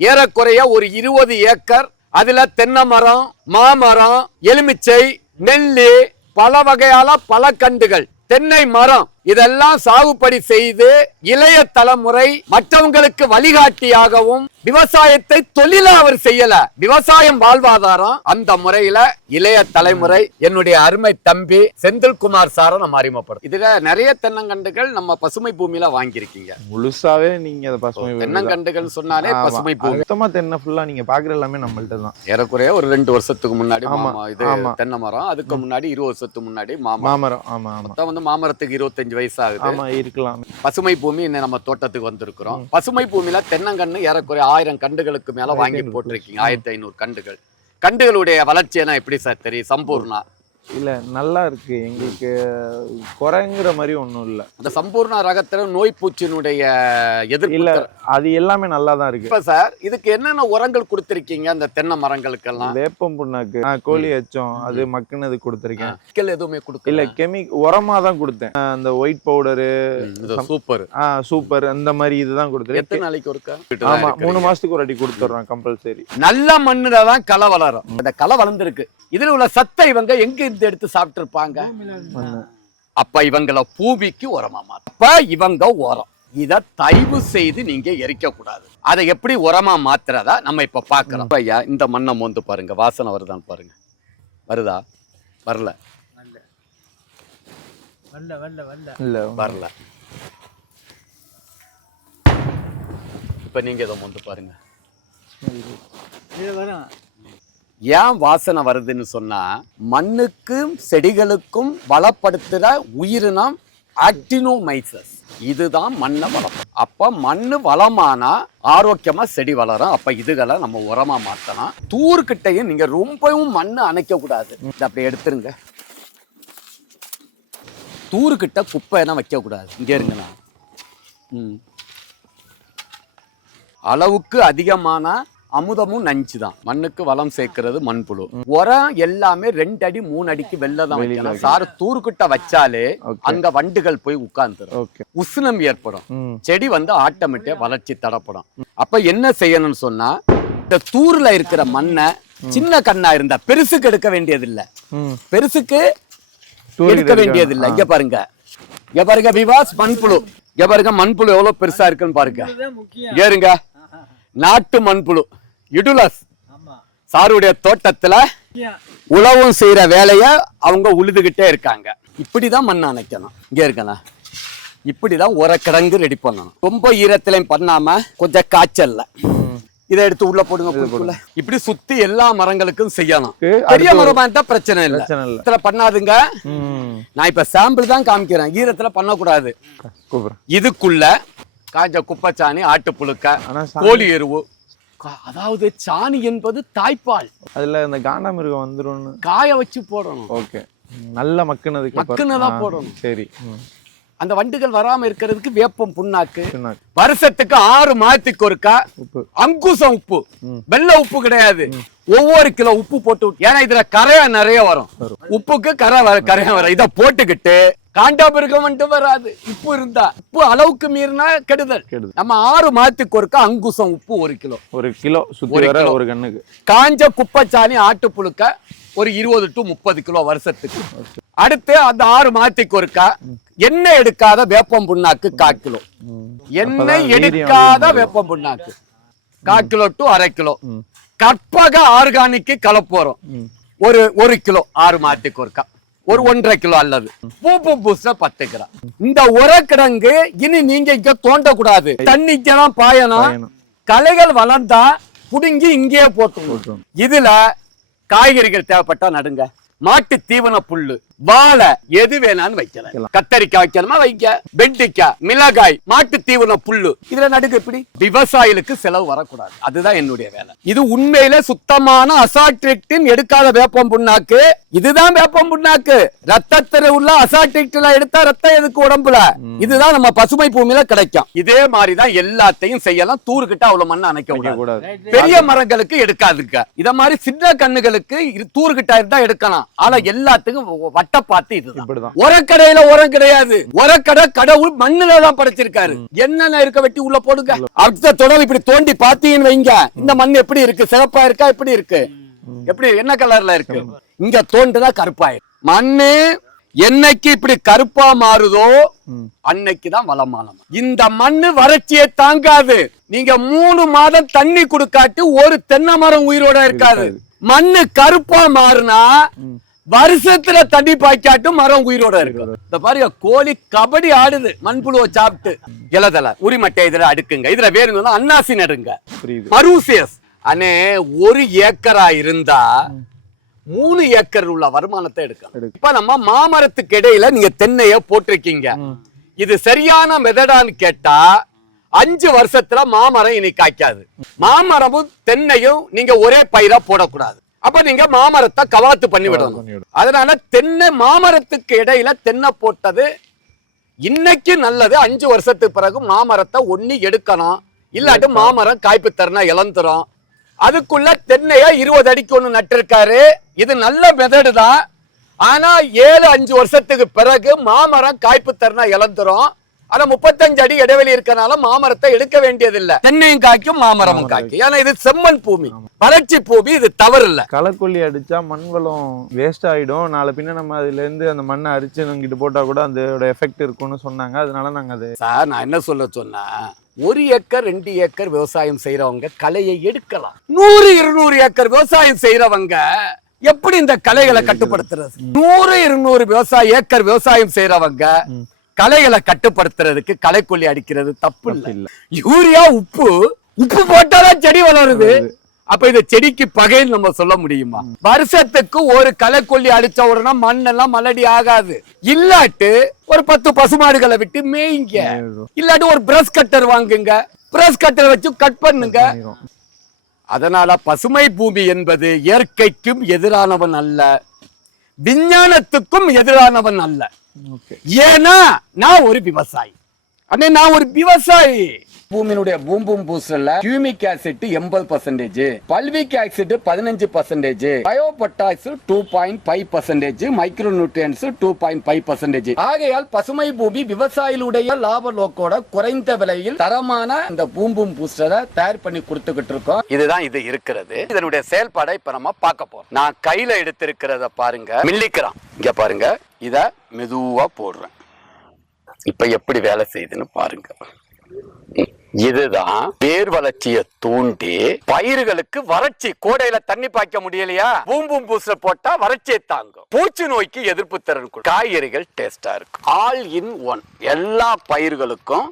ஏறக்குறைய ஒரு 20 ஏக்கர். அதுல தென்னை மரம், மாமரம், எலுமிச்சை, நெல்லி, பல வகையால பல கண்டுகள், தென்னை மரம் இதெல்லாம் சாகுபடி செய்து இளைய தலைமுறை மற்றவங்களுக்கு வழிகாட்டியாகவும் விவசாயத்தை தொழிலா அவர் செய்யல, விவசாயம் வாழ்வாதாரம். அந்த முறையில இளைய தலைமுறை என்னுடைய அருமை தம்பி செந்தில்குமார் சாரை நம்ம அறிமுகப்படும். இதுல நிறைய தென்னங்கண்டுகள் நம்ம பசுமை பூமியில வாங்கியிருக்கீங்க. முழுசாவே நீங்க பசுமை தென்னங்கண்டுகள் சொன்னாலே பசுமை பூமி. மொத்தமா தென்னை ஃபுல்லா நீங்க பாக்குற எல்லாமே நம்மள்ட்ட தான். ஏறக்குறைய ஒரு 2 வருஷத்துக்கு முன்னாடி இது தென்னை மரம், அதுக்கு முன்னாடி 20 வருஷத்துக்கு முன்னாடி மாமரம். மொத்தம் வந்து மாமரத்துக்கு 25 வயசு ஆகுது. இருக்கலாம். பசுமை பூமி இன்னும் நம்ம தோட்டத்துக்கு வந்திருக்கிறோம். பசுமை பூமியில தென்னங்கன்று ஏறக்குறைய 1000 கண்டுகளுக்கு மேல வாங்கி போட்டிருக்கீங்க. 1500 கண்டுகள். கண்டுகளுடைய வளர்ச்சியெல்லாம் எப்படி சார் தெரியும்? சம்பூர்ணா இல்ல நல்லா இருக்கு. எங்களுக்கு குறைங்கிற மாதிரி ஒண்ணும் இல்ல. அந்த சம்பூர்ண ரகத்துல நோய் பூச்சியினுடைய எதிர்ப்பு இல்ல, அது எல்லாமே நல்லா தான் இருக்கு. இப்ப சார் இதுக்கு என்னென்ன உரங்கள் கொடுத்திருக்கீங்க? அந்த தென்னை மரங்களுக்கெல்லாம் வேப்பம் புண்ணாக்கு, கோழி எச்சம், அது மக்குனது கொடுத்திருக்கேன். எதுவுமே கொடுக்கல. இல்ல, உரமா தான் கொடுத்தேன். அந்த ஒயிட் பவுடரு, சூப்பர் அந்த மாதிரி இதுதான் கொடுத்துருக்கேன். எத்தனை நாளைக்கு ஒருக்கா? ஆமா, 3 மாசத்துக்கு ஒரு அடி கொடுத்துறோம் கம்பல்சரி. நல்ல மண்ணுல தான் களை வளரும். அந்த களை வளர்ந்துருக்கு. இதுல உள்ள சத்தை இவங்க எங்க இருந்து எடுத்து சாப்பிட்டு இருப்பாங்க? அப்ப இவங்கள பூமிக்கு உரமா மாத்த. அப்ப இவங்க உரம். இத தயவு செய்து நீங்க எரிக்க கூடாது. அதை எப்படி உரமா மாத்துறதா நம்ம இப்ப பாக்குறோம். ஐயா, இந்த மண்ணை மோந்து பாருங்க, வாசனை வருதான்னு பாருங்க. வருதா? வரல. வரல. இப்ப நீங்க இதை மோந்து பாருங்க. ஏன் வாசனை வருதுன்னு சொன்னா, மண்ணுக்கும் செடிகளுக்கும் வளப்படுத்துற உயிரினம் ஆக்டினோமைசஸ். இதுதான் மண்ணை வளம். அப்ப மண்ணு வளமானா ஆரோக்கியமா செடி வளரும். அப்ப இதுகளை நம்ம உரமா மாத்தலாம். தூர்கிட்டையும் நீங்க ரொம்பவும் மண்ணு அணைக்க கூடாது. அப்படி எடுத்துருங்க. தூர்கிட்ட குப்பை என்ன வைக்க கூடாது. இங்க இருங்கண்ணா. அளவுக்கு அதிகமான அமுதமும் நஞ்சு தான். மண்ணுக்கு வளம் சேர்க்கிறது மண்புழு. உரம் எல்லாமே 2 அடி 3 அடிக்கு வெளில தான் வைக்கணும். சாரு தூர்கிட்ட வச்சாலே அங்க வண்டுகள் போய் உட்கார்ந்துரும். உஷ்ணம் ஏற்படும். செடி வந்து ஆட்டோமேட்டிக்கா வளர்ச்சி தடப்படும். அப்ப என்ன செய்யணும்னு சொன்னா, இந்த தூர்ல இருக்கிற மண்ணை சின்ன கண்ணா இருந்தா பெருசுக்கு எடுக்க வேண்டியது இல்ல. பெருசுக்கு எடுக்க வேண்டியது இல்ல. இங்க பாருங்க, இங்க பாருங்க விவாஸ் மண்புழு. இங்க பாருங்க மண்புழு எவ்வளவு பெருசா இருக்குன்னு பாருங்க. ஏறுங்க, நாட்டு மண்புழு இடுலஸ். சாருடைய தோட்டத்துல உழவும் செய்யற வேலைய அவங்க உழுதுகிட்டே இருக்காங்க. இப்படிதான் மண் அணைக்கணும். இங்க இருக்கணும். இப்படிதான் உரக்கிடங்கு ரெடி பண்ணணும். ரொம்ப ஈரத்திலையும் பண்ணாம கொஞ்சம் காய்ச்சல்ல இதை எடுத்து உள்ள போடுங்க. இப்படி சுத்தி எல்லா மரங்களுக்கும் செய்யணும். பெரிய மரமா இருந்தா பிரச்சனை இல்ல. பண்ணாதுங்க. நான் இப்ப சாம்பிள் தான் காமிக்கிறேன். ஈரத்துல பண்ணக்கூடாது. இதுக்குள்ள காஞ்ச குப்பைச்சாணி, ஆட்டுப்புழுக்க, கோழி எருவு, அதாவது சாணி என்பது தாய்ப்பால். அதுல இந்த காண்டாமிருகம் வந்துரும். காய வச்சு போடணும். ஓகே, நல்ல மக்குனதான் போடணும். சரி. அந்த வண்டுகள் வராம இருக்கிறதுக்கு வேப்பம் புண்ணாக்கு. வருஷத்துக்கு 6 மாதத்துக்கு ஒருக்கா அங்குசம் உப்பு. வெள்ளை உப்பு கிடையாது. ஒவ்வொரு கிலோ உப்பு போட்டு, ஏன்னா இதுல கரையா நிறைய வரும். உப்புக்கு கரையா வரும். இத போட்டுக்கிட்டு காண்டாமிருகம் வந்துட்டு வராது. உப்பு இருந்தா, உப்பு அளவுக்கு மீறினா கெடுதல். நம்ம 6 மாதத்துக்கு ஒருக்கா அங்குசம் உப்பு 1 கிலோ. 1 கிலோ சுத்தி வர ஒரு கண்ணுக்கு. காஞ்ச குப்பைச்சாணி, ஆட்டுப்புழுக்க ஒரு 20 to 30 கிலோ வருஷத்துக்கு. அடுத்து அந்த 6 மாதத்துக்கு ஒருக்கா எண்ணெய் எடுக்காத வேப்பம் புண்ணாக்கு 1/4 கிலோ. எண்ணெய் எடுக்காத வேப்பம் புண்ணாக்கு 1/4 kilo to 1/2 kilo. Karpaga organic கலப்போறோம் 1 கிலோ 6 மாதத்துக்கு ஒருக்கா. ஒரு 1.5 கிலோ அல்லது பூப்பு பூச 10 கிராம். இந்த உரக்கிடங்கு இனி நீங்க இங்க தோண்டக்கூடாது. தண்ணிக்கெல்லாம் பாயணும். களைகள் வளர்ந்தா புடுங்கி இங்கேயே போட்டு. இதுல காய்கறிகள் தேவைப்பட்டா நடுங்க. மாட்டு தீவன புல்லு, வாழை எது வேணாலும் வைக்கலாம். கத்தரிக்காய் வைக்கணுமா வைக்க, வெண்டிக்காய், மிளகாய், மாட்டு தீவன புல்லு இதுல நடுங்க. இப்படி விவசாயிகளுக்கு செலவு வரக்கூடாது. அதுதான் என்னுடைய வேலை. இது உண்மையில சுத்தமான அசால்ட்ரிக்டின் எடுக்காத வேப்பம் புண்ணாக்கு. இதுதான் வேப்பம் புண்ணாக்கு. ரத்தத்துல உள்ள அசால்ட்ரிக்டின் எடுத்தா ரத்தம் எதுக்கு உடம்புல? இதுதான் நம்ம பசுமை பூமியில கிடைக்கும். இதே மாதிரிதான் எல்லாத்தையும் செய்யலாம். தூர்கிட்ட அவ்வளவு மண்ணை அணைக்க கூடாது. பெரிய மரங்களுக்கு எடுக்காதுங்க. இத மாதிரி சின்ன கண்ணுகளுக்கு தூர்கிட்ட இருந்தா எடுக்கலாம். ஆனா எல்லாத்துக்கும் வட்ட பார்த்து இதுதான். இப்படிதான் உரக்கடையில உரம் கிடையாது. உரக்கடை கடவுள் மண்ணுல தான் படைச்சிருக்காரு. என்னென்ன இருக்க வெட்டி உள்ள போடுங்க. அடுத்த தொடர் இப்படி தோண்டி பாத்தீங்கன்னு வைங்க, இந்த மண் எப்படி இருக்கு? சிவப்பா இருக்கா? எப்படி இருக்கு? எப்படி என்ன கலர்ல இருக்கு? இங்க தோண்டுனா கருப்பாயிரும். மண்ணு என்னைக்கு இப்படி கருப்பா மாறுதோ அன்னைக்குதான் வளமான மண். இந்த மண்ணு வறட்சியை தாங்காது. நீங்க 3 மாதம் தண்ணி கொடுக்காட்டி ஒரு தென்னை மரம் உயிரோட இருக்காது. மண்ணு கருப்பா மாறுனா வருஷத்துல தண்ணி பாய்க்காட்டும் மரம் உயிரோட இருக்கு. இந்த பாருங்க, கோழி கபடி ஆடுது மண்புழுவை சாப்பிட்டு. இலதல உரிமட்டை இதுல அடுக்குங்க. இதுல வேணும்னா அன்னாசி நடுங்க. மரூசியஸ் அண்ணே 1 ஏக்கரா இருந்தா 3 ஏக்கர் உள்ள வருமானத்தை எடுக்கணும். இப்ப நம்ம மாமரத்துக்கு இடையில நீங்க தென்னைய போட்டிருக்கீங்க. இது சரியான மெதடான்னு கேட்டா 5 வருஷத்துல மாமரம் இனி காய்க்காது. மாமரமும் தென்னையும் நீங்க ஒரே பயிரா போடக்கூடாது. அப்ப நீங்க மாமரத்தை கவாத்து பண்ணி விடணும். அதனால தென்னை மாமரத்துக்கு இடையில தென்னை போட்டது இன்னைக்கு நல்லது. 5 வருஷத்துக்கு பிறகு மாமரத்தை ஒண்ணி எடுக்கணும். இல்லாட்டி மாமரம் காய்ப்பு தரனா இழந்துரும். அதுக்குள்ள தென்னைய 20 அடிக்கு ஒண்ணு நட்டிருக்காரு. இது நல்ல மெதடு தான். ஆனா 7-5 வருஷத்துக்கு பிறகு மாமரம் காய்ப்பு தரனா இழந்துரும். ஆனா 35 அடி இடைவெளி இருக்கனால மாமரத்தை எடுக்க வேண்டியதில்லை. தென்னையும் காய்க்கும், மாமரமும் காய்க்கும். ஏன்னா இது செம்மண் பூமி, வறட்சி பூமி. இது தவறு இல்ல. களக்கொல்லி அடிச்சா மண் வளம் வேஸ்ட் ஆயிடும். நாளை பின்ன நம்ம அதுல இருந்து அந்த மண்ணை அரிச்சு நங்கிட்டு போட்டா கூட அதோட எஃபெக்ட் இருக்கும்னு சொன்னாங்க. அதனால நாங்க அது சார், நான் என்ன சொன்னா 1 ஏக்கர் 2 ஏக்கர் விவசாயம் செய்யறவங்க களையை எடுக்கலாம். 100-200 ஏக்கர் விவசாயம் செய்யறவங்க எப்படி இந்த களைகளை கட்டுப்படுத்துறது? 100-200 ஏக்கர் விவசாயம் செய்யறவங்க களைகளை கட்டுப்படுத்துறதுக்கு களைக்கொல்லி அடிக்கிறது தப்பு இல்ல. யூரியா உப்பு போட்டாதான் செடி வளருது. அப்ப இந்த செடிக்கு பகைன்னு நம்ம சொல்ல முடியுமா? வருஷத்துக்கு ஒரு களைக்கொல்லி அடிச்ச உடனே மண்ணெல்லாம் மலடி ஆகாது. இல்லாட்டு ஒரு 10 பசுமாடுகளை விட்டு மேய்ங்க. இல்லாட்டி ஒரு பிரஷ் கட்டர் வாங்குங்க. பிரஷ் கட்டர் வச்சு கட் பண்ணுங்க. அதனால பசுமை பூமி என்பது இயற்கைக்கும் எதிரானவன் அல்ல, விஞ்ஞானத்துக்கும் எதிரானவன் அல்ல. ஏன்னா நான் ஒரு விவசாயி. அண்ணே, நான் ஒரு விவசாயி. பூமியினுடைய பூம்பும் பூஸ்டர்ல humic acid 80%, fulvic acid 15%, bio potash 2.5%, micro nutrients 2.5%. ஆகையால் பசுமை பூமி விவசாயிகளுடைய லாப நோக்கோட குறைந்த விலையில் தரமான இந்த பூம்பும் பூஸ்டரை தயார் பண்ணி கொடுத்துக்கிட்டு இருக்கோம். இதுதான் இது இருக்கிறது. இதனுடைய செயல்பாடை இப்ப நம்ம பார்க்க போறோம். நான் கையில எடுத்திருக்கிறத பாருங்க, மில்லிகிராம். இங்க பாருங்க, இத மெதுவா போடுறேன். இப்ப எப்படி வேலை செய்யுதுன்னு பாருங்க. இதுதான் வேர் வளர்ச்சியை தூண்டி பயிர்களுக்கு வறட்சி, கோடையில தண்ணி பாய்க்க முடியலையா, பூம்பும் பூஸ்டர் போட்டா வறட்சியை தாங்கும், பூச்சி நோய்க்கு எதிர்ப்பு திறன், காய்கறிகள் டேஸ்டா இருக்கும். All in one. எல்லா பயிர்களுக்கும்